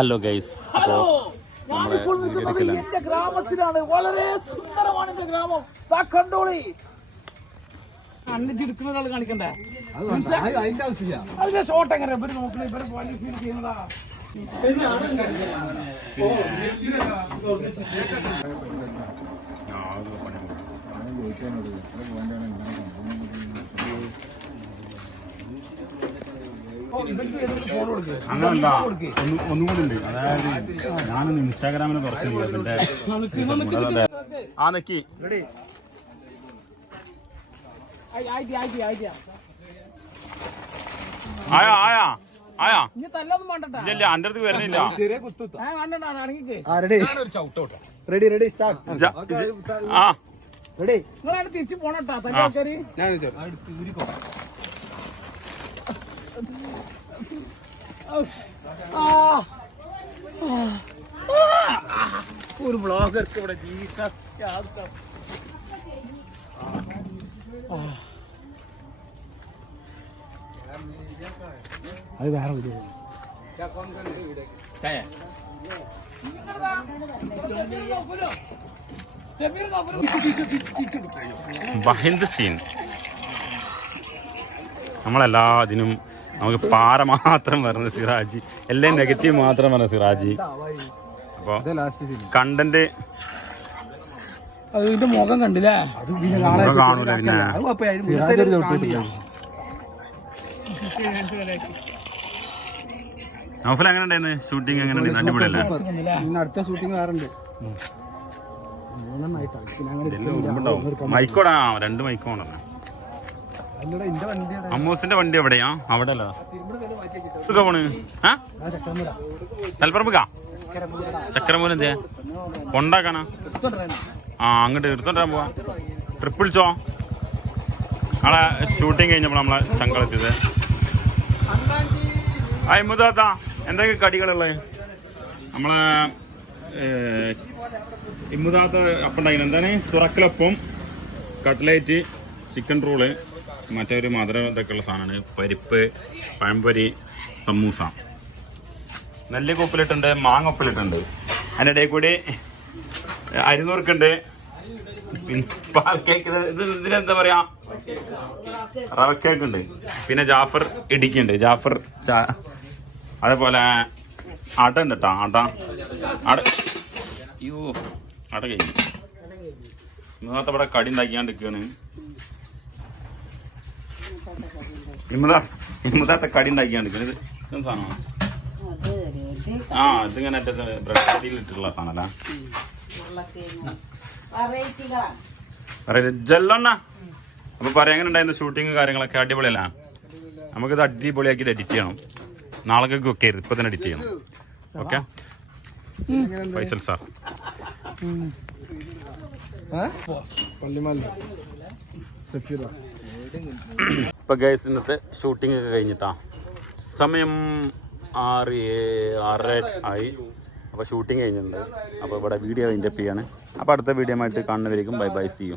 Hello guys, ഞാനിപ്പോൾ നിൽക്കുന്നത് എന്റെ ഗ്രാമത്തിലാണ്. വളരെ സുന്ദരമാണ് എന്റെ ഗ്രാമം. കണ്ടോളി. അന്നിട്ടെടുക്കുന്ന ഒരാൾ കാണിക്കണ്ടേ? അതിന്റെ ഷോട്ട് എങ്ങനെ ഇവര് നോക്കണേ? ഇവരെ പോലെ ഫീൽ ചെയ്യുന്നതാ. അങ്ങനല്ല, ഒന്നുകൂടി ഉണ്ട്. അതായത് ഞാനൊന്ന് ഇൻസ്റ്റാഗ്രാമിന് തുറക്കുന്നില്ല. ആ നെക്കി ആയാ ആയാ ആയാ ഇല്ല, അന്റെ അടുത്ത് വരുന്നില്ല. തിരിച്ചു പോണട്ടാ. ഒരു ബ്ലോഗർക്ക് ഇവിടെ ജീവിക്കാൻ അത് വേറെ ബഹിന്ദ് സീൻ. നമ്മളെല്ലാതിനും നമുക്ക് പാര മാത്രം പറഞ്ഞത് സിറാജി, എല്ലാം നെഗറ്റീവ് മാത്രം പറഞ്ഞ സിറാജി. അപ്പൊ കണ്ടന്റ് അതിന്റെ മുഖം കണ്ടില്ലേ? കാണൂല. പിന്നെ നൗഫൽ എങ്ങനെ ഉണ്ടായിരുന്നു ഷൂട്ടിങ്? എങ്ങനെ ഉണ്ടായിരുന്നു? അടിപൊളിയല്ലേ? അടുത്ത ഷൂട്ടിങ് വേറുണ്ട്. മൈക്കോടാ, 2 മൈക്കോണ. അമ്മൂസിന്റെ വണ്ടി എവിടെയാ? അവിടെ അല്ല പോണ്. തലപ്പറമ്പുക്കാ ചക്കരമൂലം എന്തിയാ കൊണ്ടാക്കാനാ? അങ്ങോട്ട് എടുത്തോണ്ടാൻ പോവാ. ട്രിപ്പ് വിളിച്ചോ? നാളെ ഷൂട്ടിങ് കഴിഞ്ഞപ്പോൾ നമ്മളെ ചങ്കളെത്തിയത്. ഇമ്മുദാത്ത എന്തൊക്കെ കടികളുള്ളത്? നമ്മളെ ഇമ്മുദാത്ത അപ്പം ഉണ്ടായിരുന്നു. എന്താണ്? തുറക്കലപ്പം, കട്ട്ലേറ്റ്, ചിക്കൻ റോള്, മറ്റൊരു മധുരം ഇതൊക്കെയുള്ള സാധനമാണ്. പരിപ്പ്, പഴംപൊരി, സമൂസ, നെല്ലിക്ക ഉപ്പിലിട്ടുണ്ട്, മാങ്ങ ഉപ്പിലിട്ടുണ്ട്. അതിൻ്റെ ഇടയിൽ കൂടി അരിനൂർക്കുണ്ട്, പിന്നെ പാൽ കേക്ക്, ഇതിനെന്താ പറയാ, റവ കേക്ക് ഉണ്ട്. പിന്നെ ജാഫർ ഇടിക്കുന്നുണ്ട്, ജാഫർ അതേപോലെ അട ഉണ്ട് കേട്ടോ. അട കഴിഞ്ഞു. ഇന്നത്തെ ഇവിടെ കടി ഉണ്ടാക്കിയാണ്ടിരിക്കുകയാണ്. ഇന്നത്തെ കടി ഉണ്ടാക്കിയാണ്ടിരിക്കുന്നത്. ഇത് സാധനമാണ്. ഇതിങ്ങനെ ബ്രെഡ് ഇട്ടുള്ള സാധനല്ല. ജെല്ലണ്ണ അപ്പൊ പറയാൻ എങ്ങനെ ഉണ്ടായിരുന്നു ഷൂട്ടിങ് കാര്യങ്ങളൊക്കെ? അടിപൊളിയല്ല? നമുക്കിത് അടിപൊളിയാക്കിയിട്ട് എഡിറ്റ് ചെയ്യണം. നാളെ ഒക്കെ ഇപ്പൊ തന്നെ എഡിറ്റ് ചെയ്യണം. Okay Faisal sir. ഇപ്പൊ ഗൈസ് ഇന്നത്തെ ഷൂട്ടിംഗ് ഒക്കെ കഴിഞ്ഞിട്ടാ. സമയം 6:06 ആയി. അപ്പോൾ ഷൂട്ടിംഗ് കഴിഞ്ഞിട്ടുണ്ട്. അപ്പോൾ ഇവിടെ വീഡിയോ വൈൻഡപ്പ് ചെയ്യാണ്. അപ്പോൾ അടുത്ത വീഡിയോ ആയിട്ട് കാണുന്നവരേക്കും ബൈ ബൈ, സീ യു.